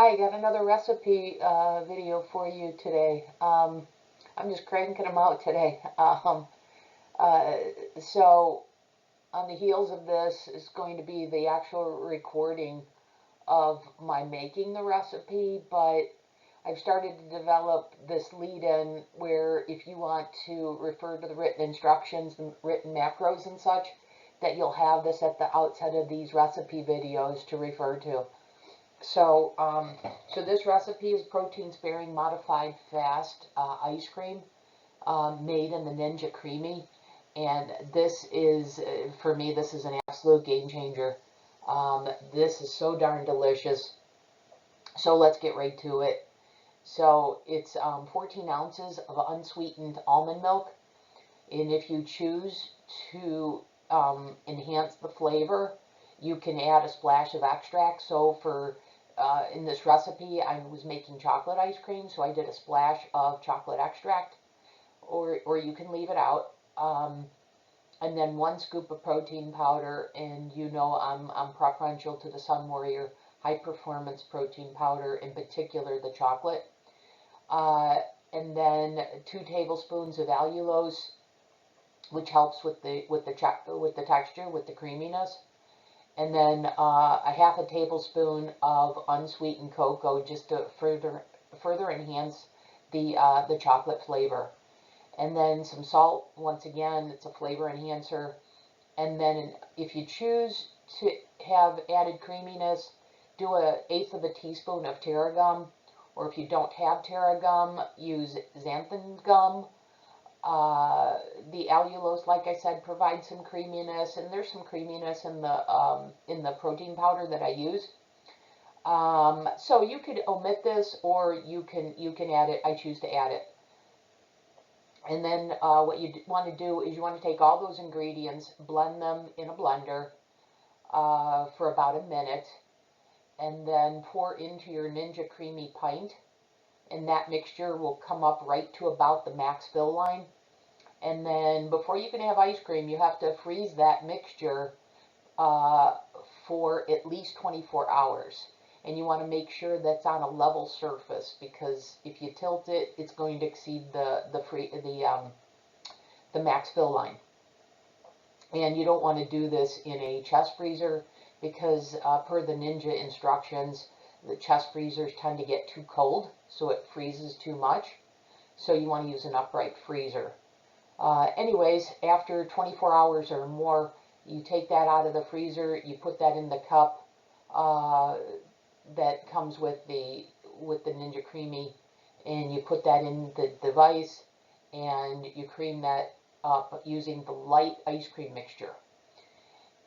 Hi, got another recipe video for you today. I'm just cranking them out today. Uh, so on the heels of this is going to be the actual recording of my making the recipe, but I've started to develop this lead-in where if you want to refer to the written instructions and written macros and such, that you'll have this at the outset of these recipe videos to refer to. So this recipe is protein-sparing modified fast ice cream made in the Ninja Creamy, and this is, for me, this is an absolute game changer. This is so darn delicious. So let's get right to it. So it's 14 ounces of unsweetened almond milk, and if you choose to enhance the flavor, you can add a splash of extract. So in this recipe, I was making chocolate ice cream, so I did a splash of chocolate extract, or you can leave it out. And then 1 scoop of protein powder, and you know I'm preferential to the Sun Warrior high performance protein powder, in particular the chocolate. And then 2 tablespoons of allulose, which helps with the texture, with the creaminess. And then a half a tablespoon of unsweetened cocoa, just to further enhance the chocolate flavor. And then some salt. Once again, it's a flavor enhancer. And then if you choose to have added creaminess, do 1/8 of a teaspoon of tarragon. Or if you don't have tarragon, use xanthan gum. The allulose, like I said, provides some creaminess, and there's some creaminess in the protein powder that I use. So you could omit this, or you can add it. I choose to add it. And then what you want to do is you want to take all those ingredients, blend them in a blender for about a minute, and then pour into your Ninja Creamy pint. And that mixture will come up right to about the max fill line. And then before you can have ice cream, you have to freeze that mixture for at least 24 hours. And you want to make sure that's on a level surface, because if you tilt it, it's going to exceed the max fill line. And you don't want to do this in a chest freezer, because per the Ninja instructions, the chest freezers tend to get too cold, so it freezes too much. So you want to use an upright freezer. Anyways, after 24 hours or more, you take that out of the freezer, you put that in the cup that comes with the Ninja Creamy, and you put that in the device, and you cream that up using the light ice cream mixture.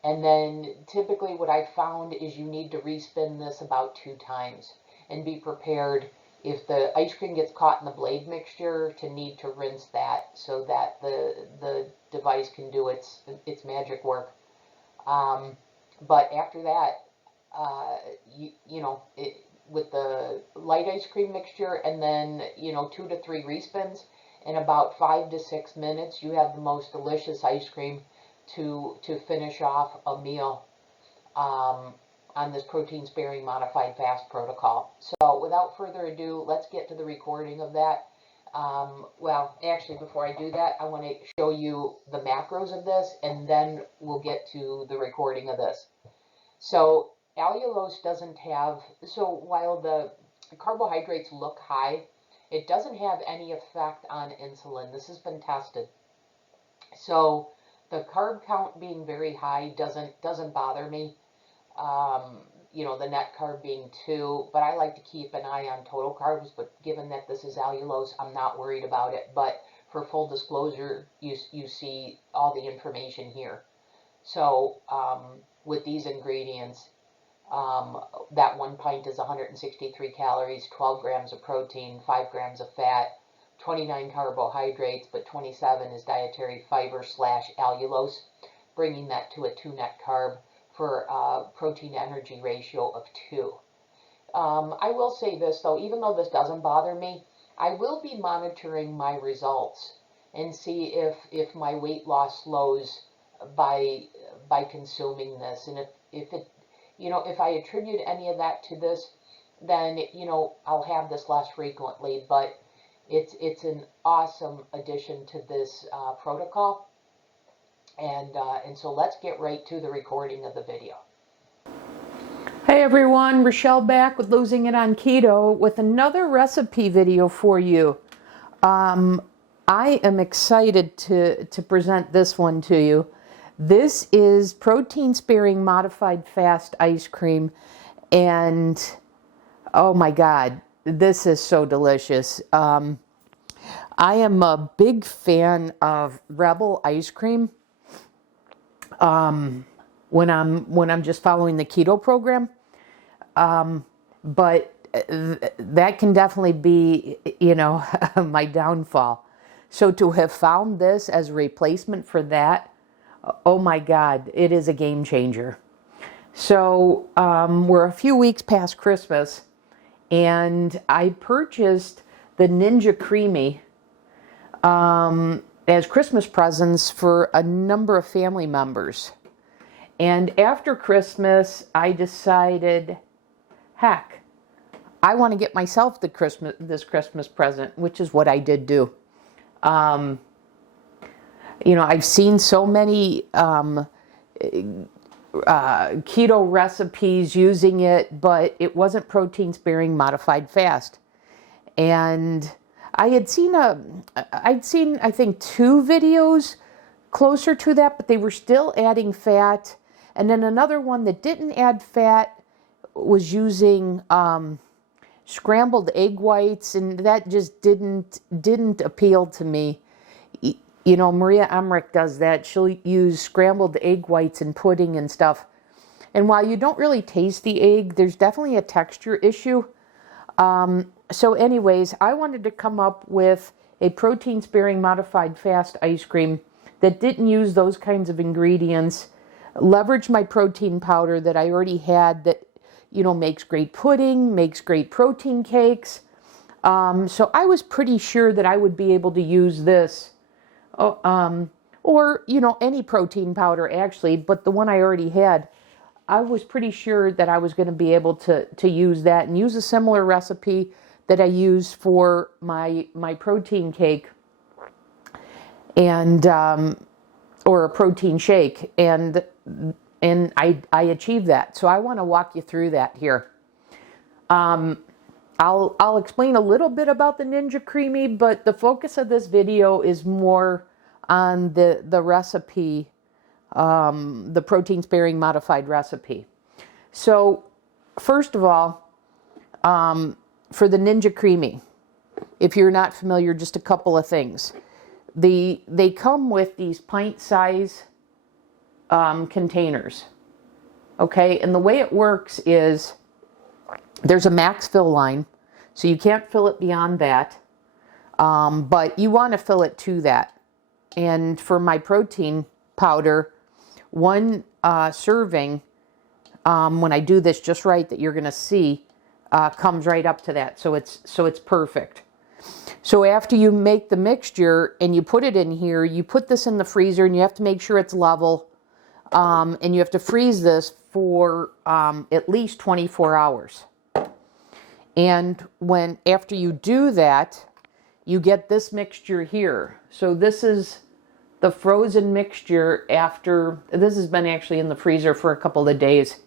And then typically what I found is you need to respin this about 2 times, and be prepared, if the ice cream gets caught in the blade mixture, to need to rinse that so that the device can do its magic work. But after that, with the light ice cream mixture, and then 2 to 3 respins, in about 5 to 6 minutes, you have the most delicious ice cream to finish off a meal on this protein-sparing modified fast protocol. So without further ado, let's get to the recording of that. Well, actually, before I do that, I want to show you the macros of this, and then we'll get to the recording of this. So allulose doesn't have, so while the carbohydrates look high, it doesn't have any effect on insulin. This has been tested. So the carb count being very high doesn't bother me. The net carb being 2, but I like to keep an eye on total carbs. But given that this is allulose, I'm not worried about it. But for full disclosure, you see all the information here. So with these ingredients, that 1 pint is 163 calories, 12 grams of protein, 5 grams of fat, 29 carbohydrates, but 27 is dietary fiber / allulose, bringing that to a 2 net carb for a protein energy ratio of 2. I will say this though, even though this doesn't bother me, I will be monitoring my results and see if my weight loss slows by consuming this, and if I attribute any of that to this, then, I'll have this less frequently, but it's an awesome addition to this protocol. And so let's get right to the recording of the video. Hey everyone, Rochelle back with Losing It on Keto with another recipe video for you. I am excited to present this one to you. This is protein sparing modified fast ice cream, and oh my God, this is so delicious. I am a big fan of Rebel ice cream. When I'm just following the keto program, but that can definitely be, my downfall. So to have found this as a replacement for that, oh my God, it is a game changer. So we're a few weeks past Christmas, and I purchased the Ninja Creamy as Christmas presents for a number of family members. And after Christmas, I decided, heck, I want to get myself this Christmas present, which is what I did do. I've seen so many keto recipes using it, but it wasn't protein sparing modified fast. And I'd seen, I think, 2 videos closer to that, but they were still adding fat. And then another one that didn't add fat was using scrambled egg whites, and that just didn't appeal to me. Maria Emmerich does that. She'll use scrambled egg whites in pudding and stuff. And while you don't really taste the egg, there's definitely a texture issue. So anyways, I wanted to come up with a protein-sparing modified fast ice cream that didn't use those kinds of ingredients, leverage my protein powder that I already had that, makes great pudding, makes great protein cakes. So I was pretty sure that I would be able to use this, or, any protein powder actually, but the one I already had, I was pretty sure that I was going to be able to use that and use a similar recipe that I use for my protein cake and or a protein shake, and I achieved that. So I want to walk you through that here. I'll explain a little bit about the Ninja Creamy, but the focus of this video is more on the recipe, the protein sparing modified recipe. So first of all, for the Ninja Creamy, if you're not familiar, just a couple of things. They come with these pint-size containers, okay? And the way it works is there's a max fill line, so you can't fill it beyond that, but you want to fill it to that. And for my protein powder, one serving, when I do this just right, that you're going to see, comes right up to that. So it's perfect. So after you make the mixture and you put it in here, you put this in the freezer, and you have to make sure it's level. And you have to freeze this for at least 24 hours. And after you do that, you get this mixture here. So this is the frozen mixture this has been actually in the freezer for a couple of days.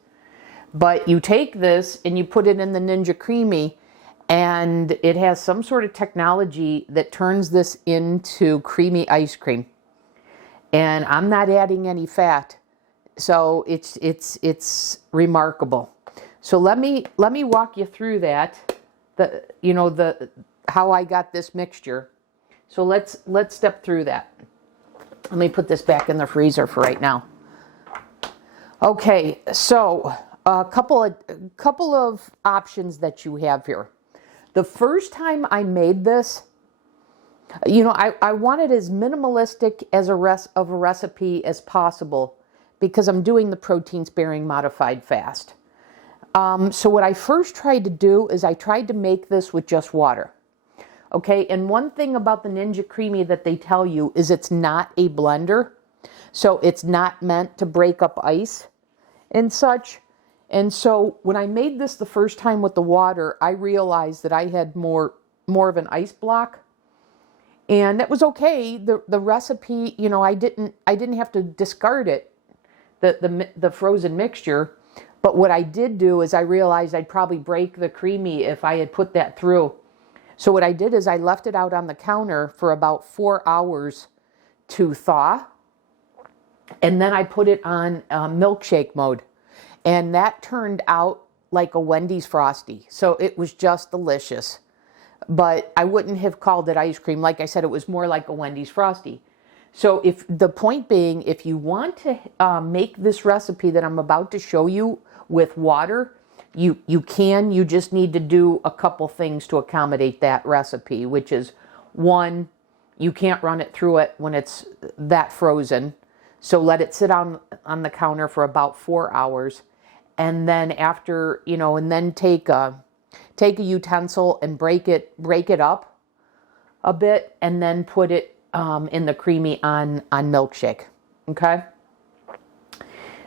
But you take this and you put it in the Ninja Creamy, and it has some sort of technology that turns this into creamy ice cream. And I'm not adding any fat. So it's remarkable. So let me walk you through that, how I got this mixture. So let's step through that. Let me put this back in the freezer for right now. Okay, so a couple of options that you have here. The first time I made this, I wanted as minimalistic as of a recipe as possible, because I'm doing the protein sparing modified fast. So what I first tried to do is I tried to make this with just water. Okay, and one thing about the Ninja Creamy that they tell you is it's not a blender. So it's not meant to break up ice and such. And so when I made this the first time with the water, I realized that I had more of an ice block. And that was okay. The recipe, you know, I didn't have to discard it, the frozen mixture. But what I did do is I realized I'd probably break the creamy if I had put that through. So what I did is I left it out on the counter for about 4 hours to thaw. And then I put it on milkshake mode. And that turned out like a Wendy's Frosty. So it was just delicious. But I wouldn't have called it ice cream. Like I said, it was more like a Wendy's Frosty. So if the point being, if you want to make this recipe that I'm about to show you with water, you can. You just need to do a couple things to accommodate that recipe, which is, one, you can't run it through it when it's that frozen. So let it sit on the counter for about 4 hours. And then after, you know, and then take a utensil and break it up a bit, and then put it in the creamy on milkshake. Okay?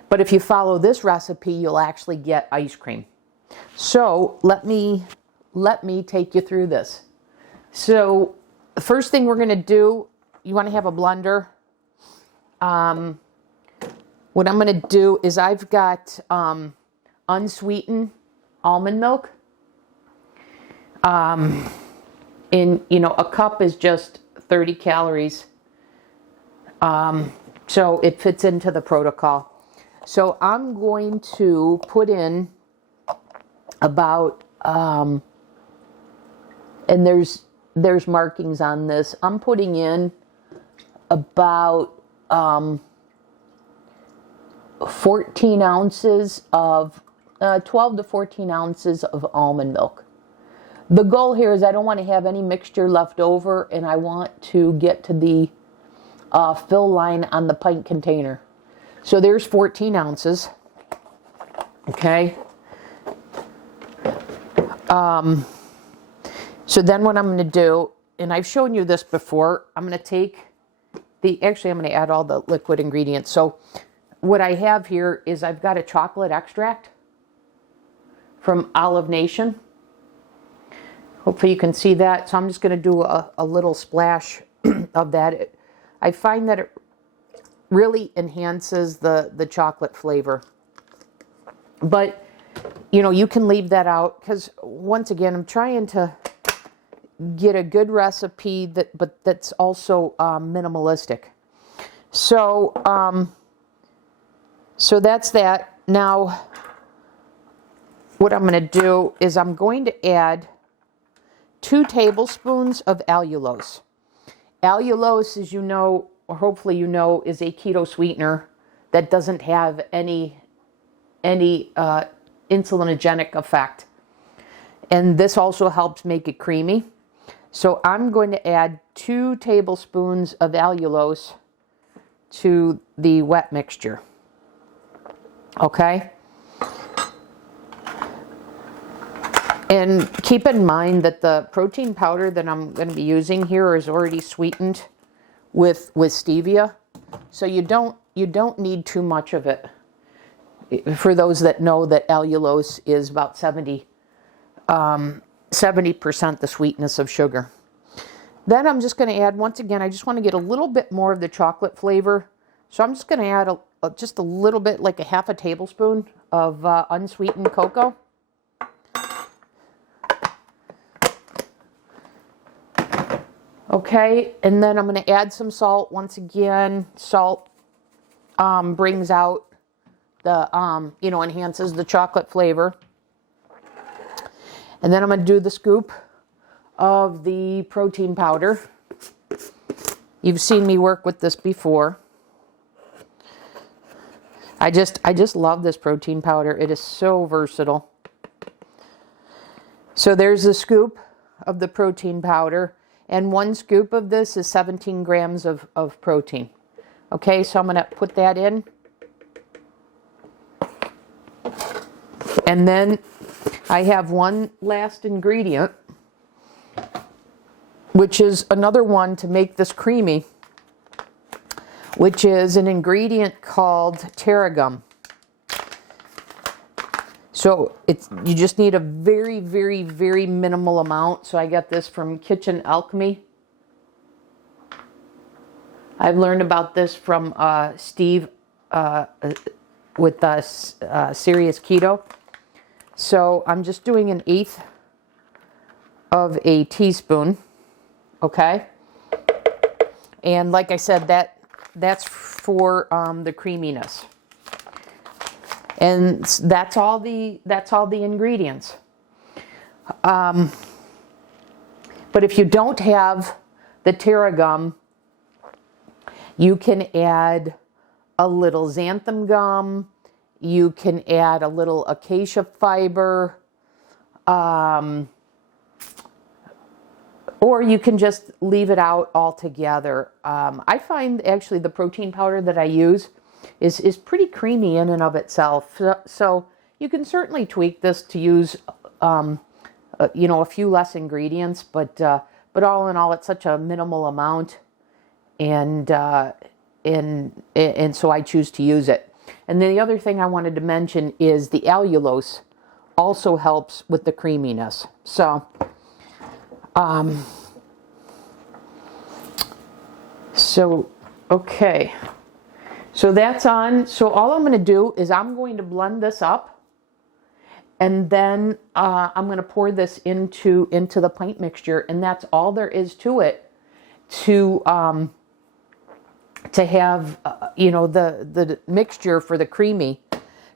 But if you follow this recipe, you'll actually get ice cream. So let me take you through this. So the first thing we're going to do, you want to have a blender. What I'm going to do is I've got unsweetened almond milk. In, you know, a cup is just 30 calories. So it fits into the protocol. So I'm going to put in about, and there's markings on this. I'm putting in about 14 ounces of, 12 to 14 ounces of almond milk. The goal here is I don't want to have any mixture left over, and I want to get to the fill line on the pint container. So there's 14 ounces. Okay. So then what I'm going to do, and I've shown you this before, I'm going to take actually I'm going to add all the liquid ingredients. So what I have here is I've got a chocolate extract from Olive Nation. Hopefully you can see that. So I'm just going to do a little splash of that. I find that it really enhances the chocolate flavor. But, you know, you can leave that out because, once again, I'm trying to get a good recipe but that's also minimalistic. So, so that's that. Now, what I'm going to do is I'm going to add 2 tablespoons of allulose. Allulose, as you know, or hopefully you know, is a keto sweetener that doesn't have any insulinogenic effect. And this also helps make it creamy. So I'm going to add 2 tablespoons of allulose to the wet mixture. Okay? And keep in mind that the protein powder that I'm going to be using here is already sweetened with stevia. So you don't need too much of it. For those that know that allulose is about 70% the sweetness of sugar. Then I'm just going to add, once again, I just want to get a little bit more of the chocolate flavor. So I'm just going to add just a little bit, like a half a tablespoon of unsweetened cocoa. Okay, and then I'm going to add some salt. Once again, salt brings out the, enhances the chocolate flavor. And then I'm going to do the scoop of the protein powder. You've seen me work with this before. I just love this protein powder. It is so versatile. So there's the scoop of the protein powder. And 1 scoop of this is 17 grams of protein. Okay, so I'm going to put that in. And then I have one last ingredient, which is another one to make this creamy, which is an ingredient called tarragon. So you just need a very, very, very minimal amount. So I got this from Kitchen Alchemy. I've learned about this from Steve with Serious Keto. So I'm just doing 1/8 of a teaspoon, okay? And like I said, that's for the creaminess. And that's all the ingredients. But if you don't have the tarragon, you can add a little xanthan gum. You can add a little acacia fiber. Or you can just leave it out altogether. I find actually the protein powder that I use is pretty creamy in and of itself. So you can certainly tweak this to use, a few less ingredients, but all in all, it's such a minimal amount, and so I choose to use it. And then the other thing I wanted to mention is the allulose also helps with the creaminess. So, okay. So that's on. So all I'm going to do is I'm going to blend this up, and then I'm going to pour this into the pint mixture, and that's all there is to it. To have the mixture for the creamy,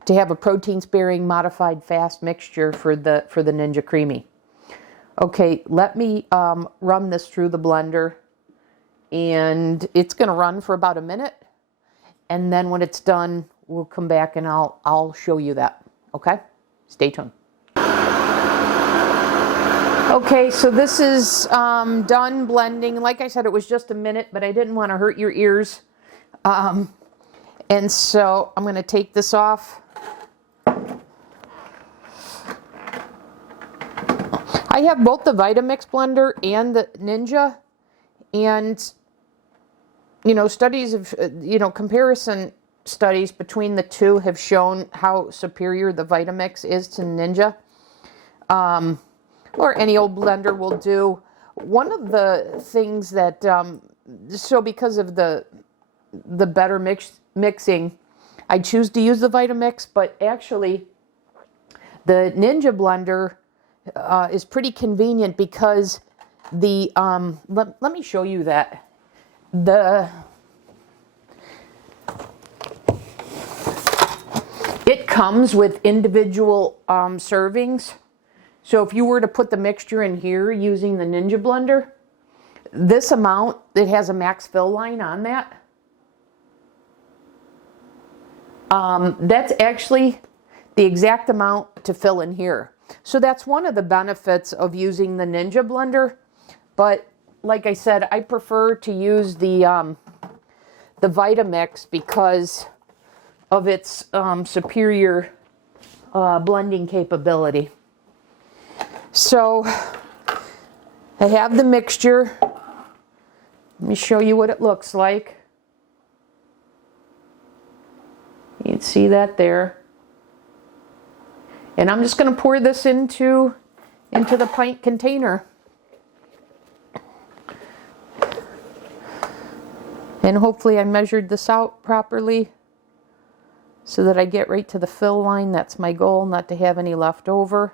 to have a protein sparing modified fast mixture for the Ninja Creamy. Okay, let me run this through the blender, and it's going to run for about a minute. And then when it's done, we'll come back and I'll show you that. Okay? Stay tuned. Okay, so this is done blending. Like I said, it was just a minute, but I didn't want to hurt your ears. And so I'm going to take this off. I have both the Vitamix blender and the Ninja. And studies of, comparison studies between the two have shown how superior the Vitamix is to Ninja. Or any old blender will do. One of the things that, so because of the better mixing, I choose to use the Vitamix, but actually the Ninja blender is pretty convenient because let me show you that. It comes with individual servings. So if you were to put the mixture in here using the Ninja blender, this amount, it has a max fill line on that. That's actually the exact amount to fill in here. So that's one of the benefits of using the Ninja blender. But like I said, I prefer to use the Vitamix because of its superior blending capability. So I have the mixture. Let me show you what it looks like. You can see that there. And I'm just going to pour this into the pint container. And hopefully I measured this out properly so that I get right to the fill line. That's my goal, not to have any left over.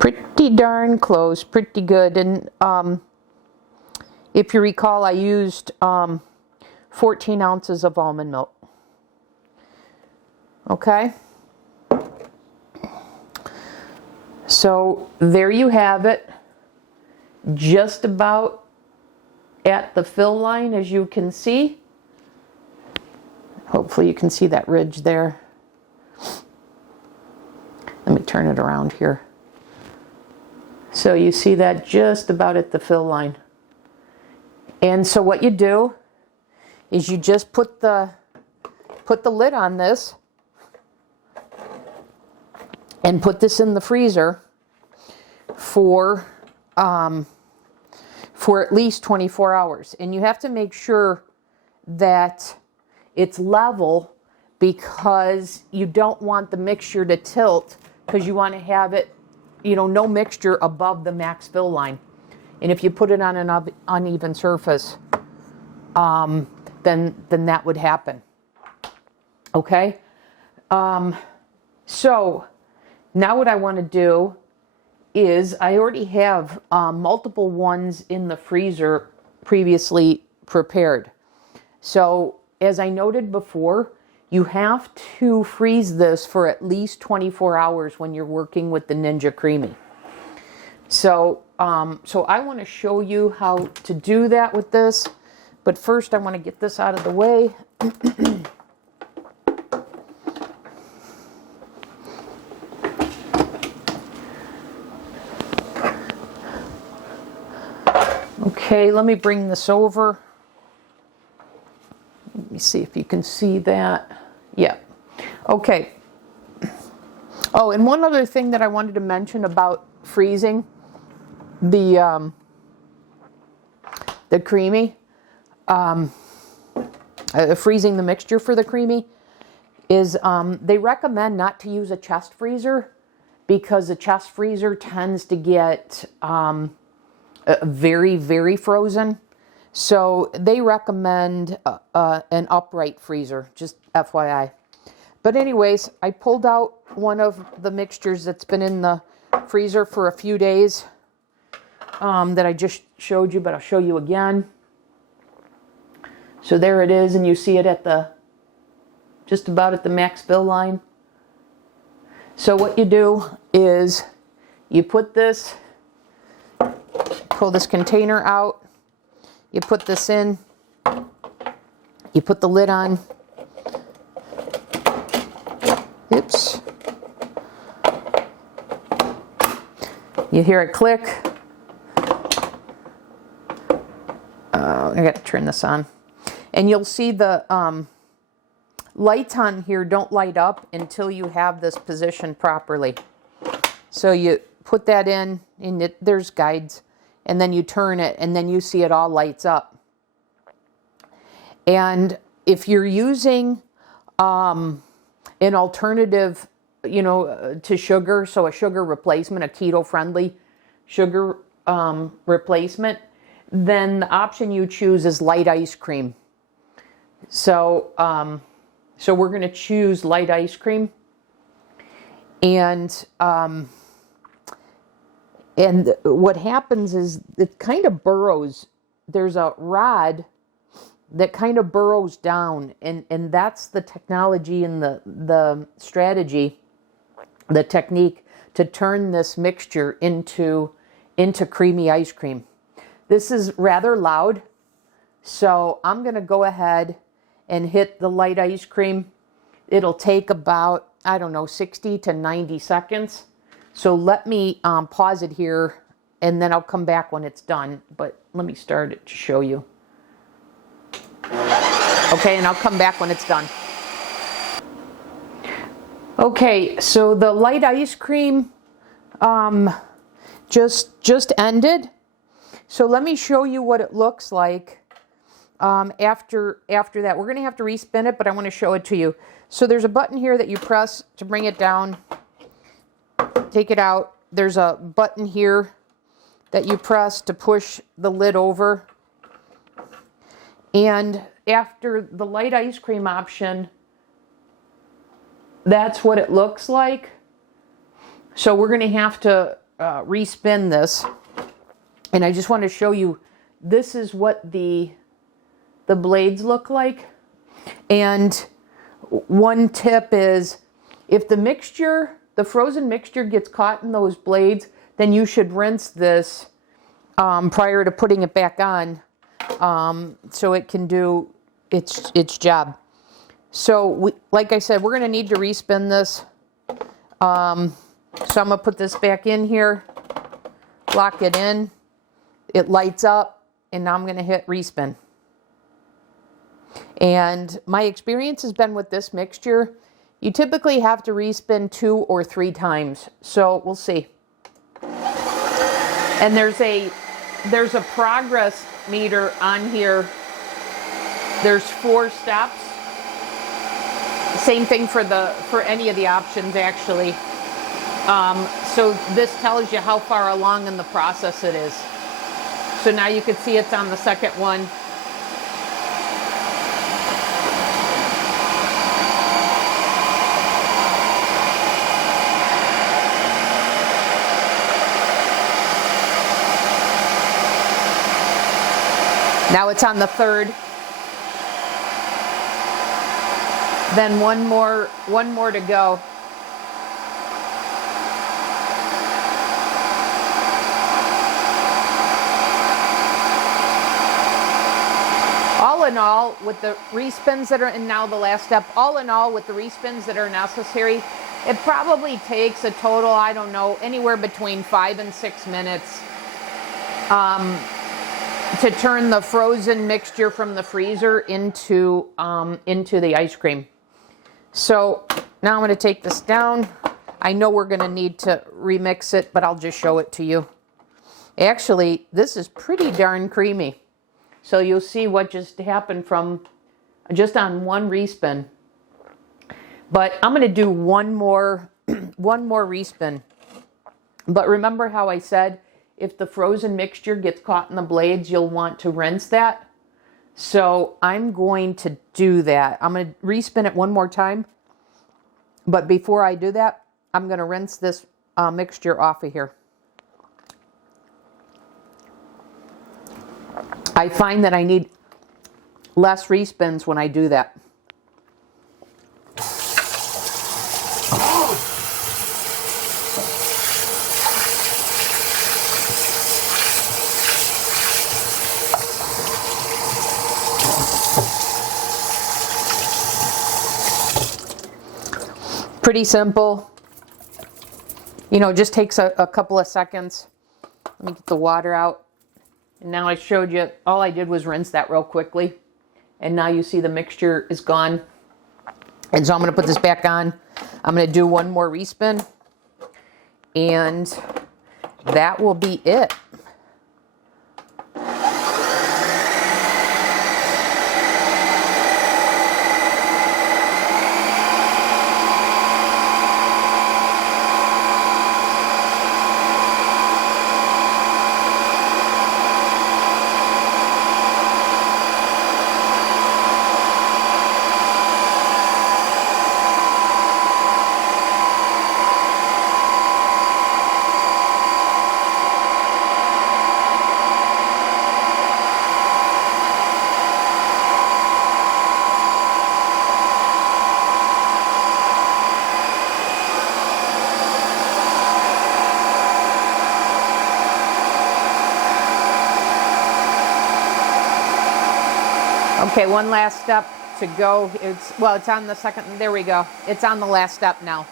Pretty darn close, pretty good. And if you recall, I used 14 ounces of almond milk. Okay? So there you have it. Just about at the fill line, as you can see. Hopefully you can see that ridge there. Let me turn it around here. So you see that just about at the fill line. And so what you do is you just put the lid on this and put this in the freezer for at least 24 hours. And you have to make sure that it's level because you don't want the mixture to tilt, because you want to have it, you know, no mixture above the max fill line. And if you put it on an uneven surface, then that would happen. Okay? So now what I want to do is, I already have multiple ones in the freezer previously prepared. So as I noted before, you have to freeze this for at least 24 hours when you're working with the Ninja Creamy. So, I want to show you how to do that with this, but first I want to get this out of the way. Okay, let me bring this over. Let me see if you can see that. Yeah. Okay. Oh, and one other thing that I wanted to mention about freezing the creamy, freezing the mixture for the creamy is they recommend not to use a chest freezer, because the chest freezer tends to get very, very frozen. So they recommend an upright freezer, just FYI. But anyways, I pulled out one of the mixtures that's been in the freezer for a few days that I just showed you, but I'll show you again. So there it is, and you see it at just about at the max fill line. So what you do is you put this, pull this container out, you put this in, you put the lid on. Oops. You hear it click. I got to turn this on. And you'll see the lights on here don't light up until you have this positioned properly. So you put that in, and there's guides, and then you turn it, and then you see it all lights up. And if you're using an alternative, you know, to sugar, so a sugar replacement, a keto-friendly sugar replacement, then the option you choose is light ice cream. So, so we're going to choose light ice cream, and what happens is it kind of burrows. There's a rod that kind of burrows down, and that's the technology and the strategy, the technique to turn this mixture into creamy ice cream. This is rather loud, so I'm going to go ahead and hit the light ice cream. It'll take about, I don't know, 60 to 90 seconds. So let me pause it here, and then I'll come back when it's done. But let me start it to show you. Okay, and I'll come back when it's done. Okay, so the light ice cream just ended. So let me show you what it looks like after that. We're going to have to respin it, but I want to show it to you. So there's a button here that you press to bring it down, take it out. There's a button here that you press to push the lid over. And after the light ice cream option, that's what it looks like. So we're going to have to respin this. And I just want to show you, this is what the blades look like. And one tip is, if the mixture, the frozen mixture gets caught in those blades, then you should rinse this prior to putting it back on, so it can do its job. So like I said, we're going to need to respin this. So I'm going to put this back in here, lock it in. It lights up, and now I'm going to hit respin. And my experience has been with this mixture, you typically have to respin 2 or 3 times. So we'll see. And there's a progress meter on here. There's 4 steps. Same thing for any of the options, actually. So this tells you how far along in the process it is. So now you can see it's on the second one. Now it's on the third. Then one more to go. All in all, with the respins that are, and now the last step, all in all, with the respins that are necessary, it probably takes a total, I don't know, anywhere between 5 and 6 minutes to turn the frozen mixture from the freezer into the ice cream. So now I'm going to take this down. I know we're going to need to remix it, but I'll just show it to you. Actually, this is pretty darn creamy. So you'll see what just happened from just on one respin. But I'm going to do one more respin. But remember how I said if the frozen mixture gets caught in the blades, you'll want to rinse that. So I'm going to do that. I'm going to respin it one more time. But before I do that, I'm going to rinse this mixture off of here. I find that I need less respins when I do that. Pretty simple. You know, it just takes a couple of seconds. Let me get the water out. And now I showed you, all I did was rinse that real quickly. And now you see the mixture is gone. And so I'm going to put this back on. I'm going to do one more respin. And that will be it. Okay, one last step to go. It's on the second, there we go. It's on the last step now.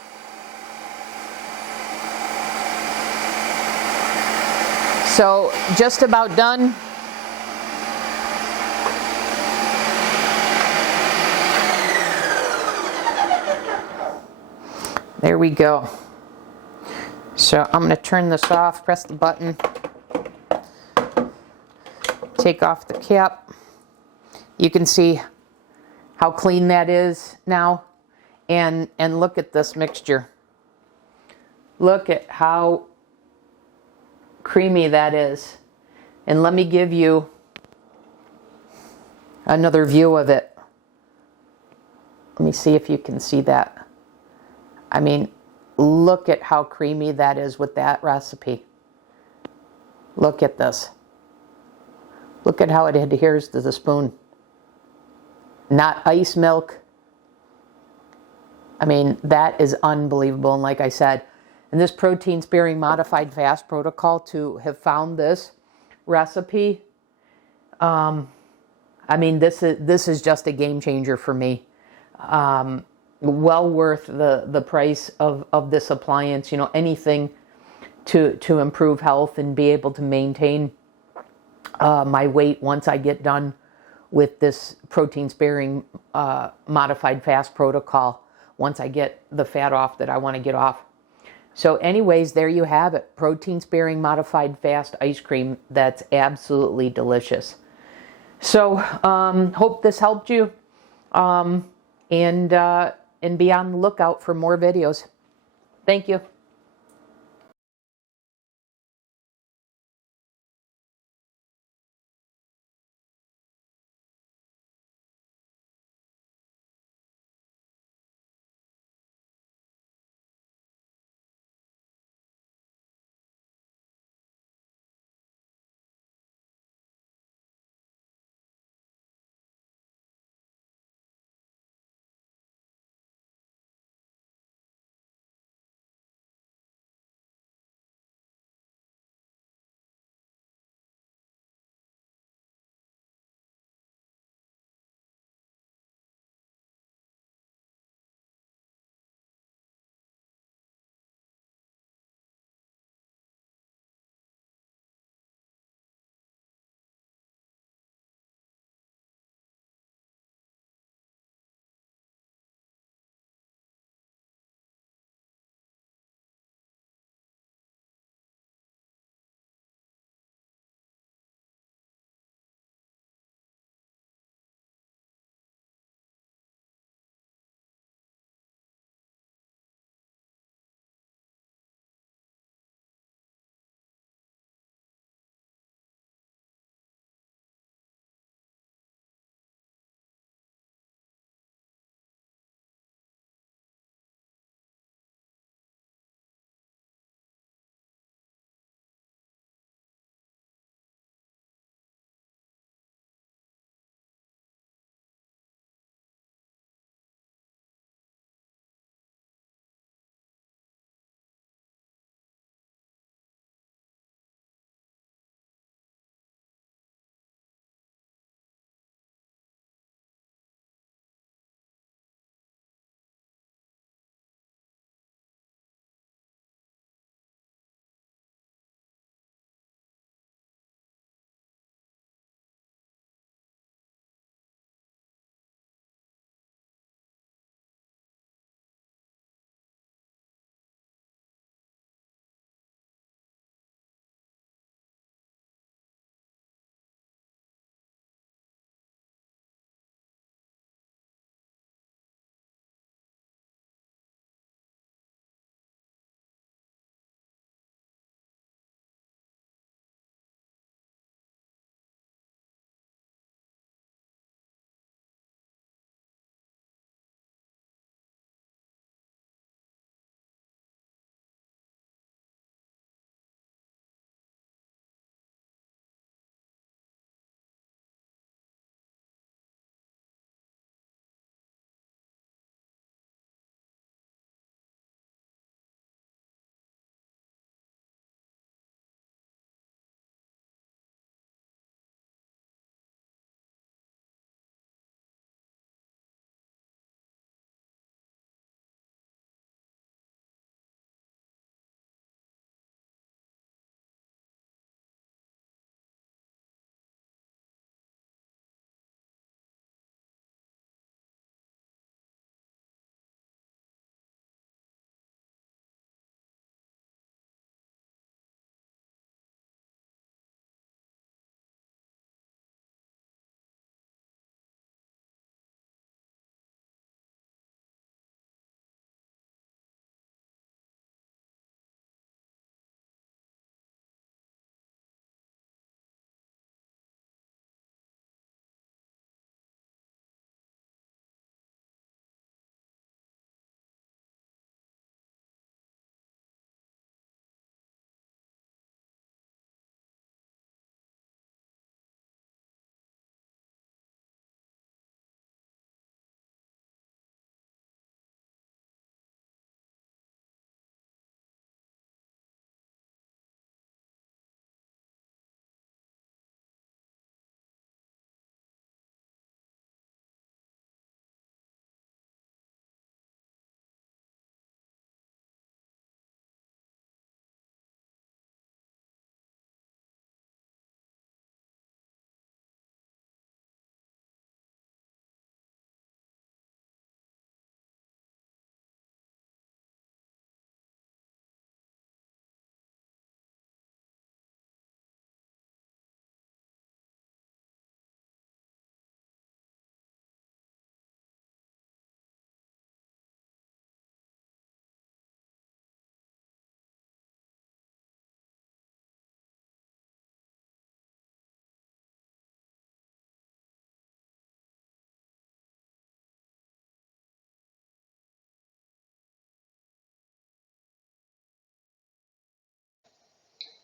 So just about done. There we go. So I'm going to turn this off, press the button, take off the cap. You can see how clean that is now, and look at this mixture. Look at how creamy that is. And let me give you another view of it. Let me see if you can see that. I mean, look at how creamy that is with that recipe. Look at this. Look at how it adheres to the spoon. Not ice milk. I mean, that is unbelievable. And like I said, in this protein sparing modified fast protocol, to have found this recipe, I mean, this is just a game changer for me. Well worth the price of this appliance. You know, anything to improve health and be able to maintain my weight once I get done with this protein sparing modified fast protocol, once I get the fat off that I want to get off. So anyways, there you have it. Protein sparing modified fast ice cream that's absolutely delicious. So hope this helped you. And and be on the lookout for more videos. Thank you.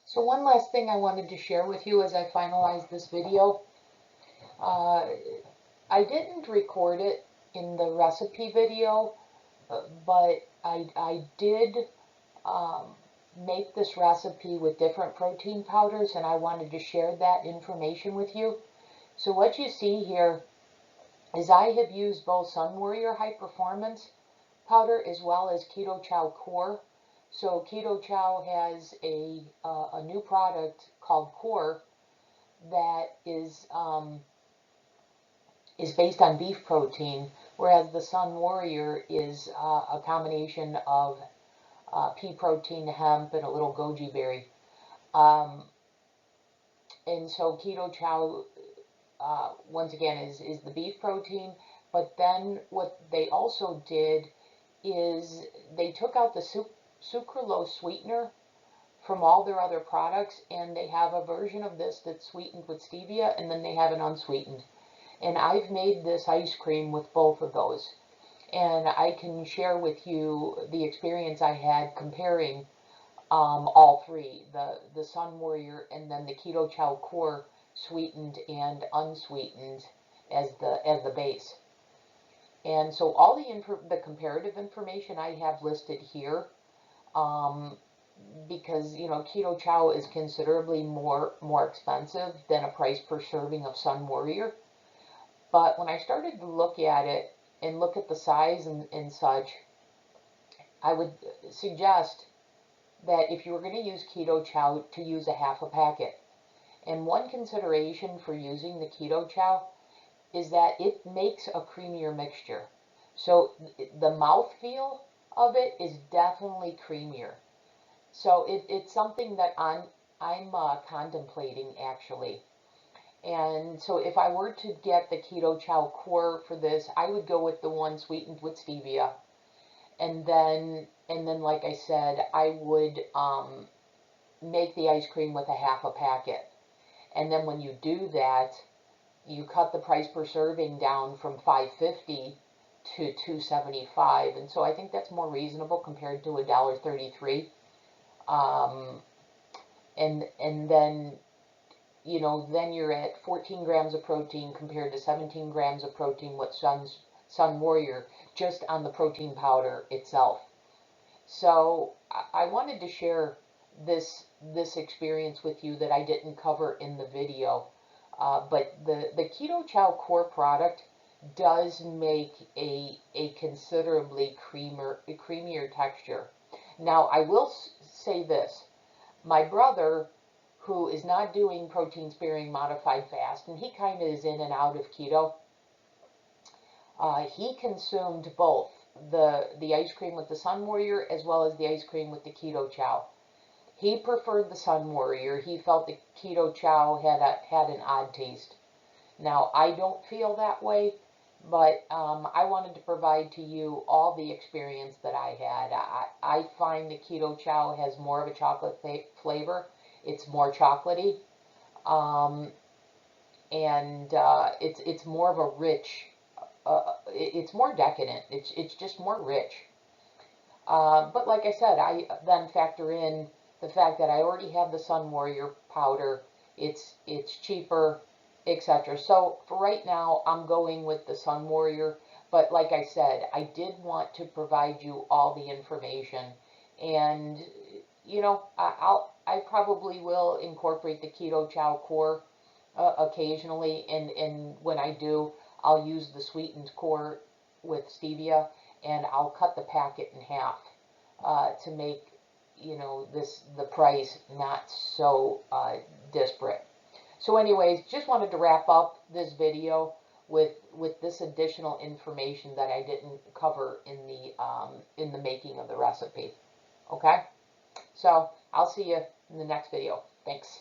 So one last thing I wanted to share with you as I finalize this video. I didn't record it in the recipe video, but I did make this recipe with different protein powders, and I wanted to share that information with you. So what you see here is I have used both Sun Warrior High Performance powder as well as Keto Chow Core. So Keto Chow has a new product called Core that is based on beef protein, whereas the Sun Warrior is a combination of pea protein, hemp, and a little goji berry. And so Keto Chow, once again, is the beef protein. But then what they also did is they took out the sucralose sweetener from all their other products, and they have a version of this that's sweetened with stevia, and then they have an unsweetened. And I've made this ice cream with both of those. And I can share with you the experience I had comparing all three, the Sun Warrior and then the Keto Chow Core sweetened and unsweetened as the base. And so all the comparative information I have listed here, because Keto Chow is considerably more expensive than a price per serving of Sun Warrior. But when I started to look at it and look at the size and such, I would suggest that if you were going to use Keto Chow, to use a half a packet. And one consideration for using the Keto Chow is that it makes a creamier mixture. So the mouthfeel of it is definitely creamier. So it's something that I'm contemplating actually. And so if I were to get the Keto Chow Core for this, I would go with the one sweetened with stevia. And then like I said, I would make the ice cream with a half a packet. And then when you do that, you cut the price per serving down from $5.50 to $2.75. And so I think that's more reasonable compared to $1.33. And then then you're at 14 grams of protein compared to 17 grams of protein with Sun Warrior, just on the protein powder itself. So I wanted to share this experience with you that I didn't cover in the video. But the Keto Chow Core product does make a considerably creamier texture. Now, I will say this. My brother, who is not doing protein sparing modified fast, and he kind of is in and out of keto, he consumed both the ice cream with the Sun Warrior as well as the ice cream with the Keto Chow. He preferred the Sun Warrior. He felt the Keto Chow had an odd taste. Now, I don't feel that way, but I wanted to provide to you all the experience that I had. I find the Keto Chow has more of a chocolate flavor. It's more chocolatey, and it's more of a rich. It's more decadent. It's just more rich. But like I said, I then factor in the fact that I already have the Sun Warrior powder. It's cheaper, etc. So for right now, I'm going with the Sun Warrior. But like I said, I did want to provide you all the information, and I probably will incorporate the Keto Chow Core occasionally, and when I do, I'll use the sweetened core with stevia, and I'll cut the packet in half to make the price not so disparate. So anyways, just wanted to wrap up this video with this additional information that I didn't cover in the making of the recipe. Okay, so I'll see you in the next video. Thanks.